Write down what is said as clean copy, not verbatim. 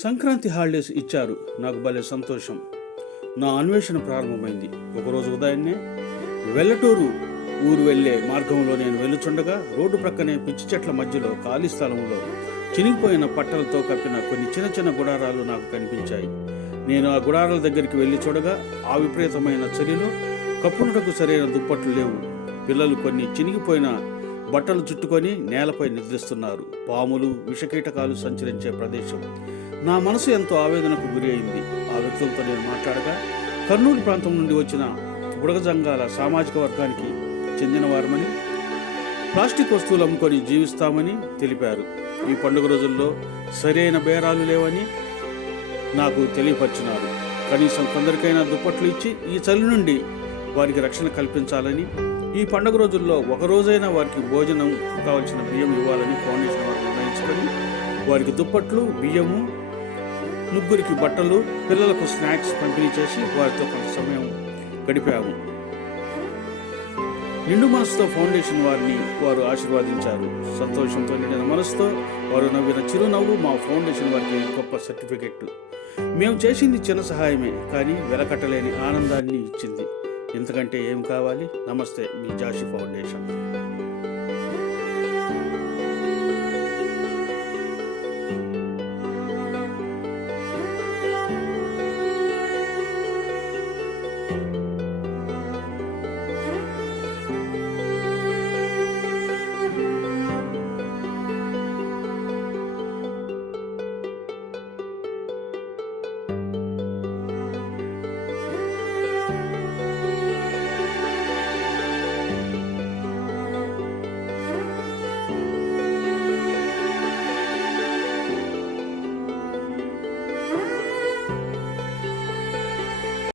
Sankranti holidays ఇచ్చారు. నాకు భలే సంతోషం. నా అన్వేషణ ప్రారంభమైంది. ఒకరోజు ఉదయాన్నే వెల్లటూరు ఊరు వెళ్ళే మార్గంలో నేను వెళ్లుచుండగా రోడ్డు ప్రక్కనే పిచ్చి చెట్ల మధ్యలో ఖాళీ స్థలంలో చినిగిపోయిన పట్టలతో కప్పిన కొన్ని చిన్న చిన్న గుడారాలు నాకు కనిపించాయి. నేను ఆ గుడారాల దగ్గరికి వెళ్ళి చూడగా ఆ విపరీతమైన చలిలో కప్పునటకు సరైన దుప్పట్లు లేవు. పిల్లలు కొన్ని చినిగిపోయిన బట్టలు చుట్టుకొని నేలపై నిద్రిస్తున్నారు. పాములు, విషకీటకాలు సంచరించే ప్రదేశం. నా మనసు ఎంతో ఆవేదనకు గురి అయింది. ఆ వ్యక్తులతో నేను మాట్లాడగా కర్నూలు ప్రాంతం నుండి వచ్చిన బుడగజంగాల సామాజిక వర్గానికి చెందిన వారమని, ప్లాస్టిక్ వస్తువులు అమ్ముకొని జీవిస్తామని తెలిపారు. ఈ పండుగ రోజుల్లో సరైన బేరాలు లేవని నాకు తెలియపరిచినారు. కనీసం కొందరికైనా దుప్పట్లు ఇచ్చి ఈ చలి నుండి వారికి రక్షణ కల్పించాలని, ఈ పండుగ రోజుల్లో ఒకరోజైనా వారికి భోజనం కావలసిన బియ్యం ఇవ్వాలని ఫౌండేషన్ వారు నిర్ణయించుకొని వారికి దుప్పట్లు, బియ్యము, ముగ్గురికి బట్టలు, పిల్లలకు స్నాక్స్ పంపిణీ చేసి వారితో కొంత సమయం గడిపాము. నిండు మనసుతో ఫౌండేషన్ వారిని వారు ఆశీర్వాదించారు. సంతోషంతో నిండిన మనసుతో వారు నవ్విన చిరునవ్వు మా ఫౌండేషన్ వారికి గొప్ప సర్టిఫికెట్. మేము చేసింది చిన్న సహాయమే, కానీ వెలకట్టలేని ఆనందాన్ని ఇచ్చింది. ఇంతకంటే ఏం కావాలి? నమస్తే, మీ జాషి ఫౌండేషన్.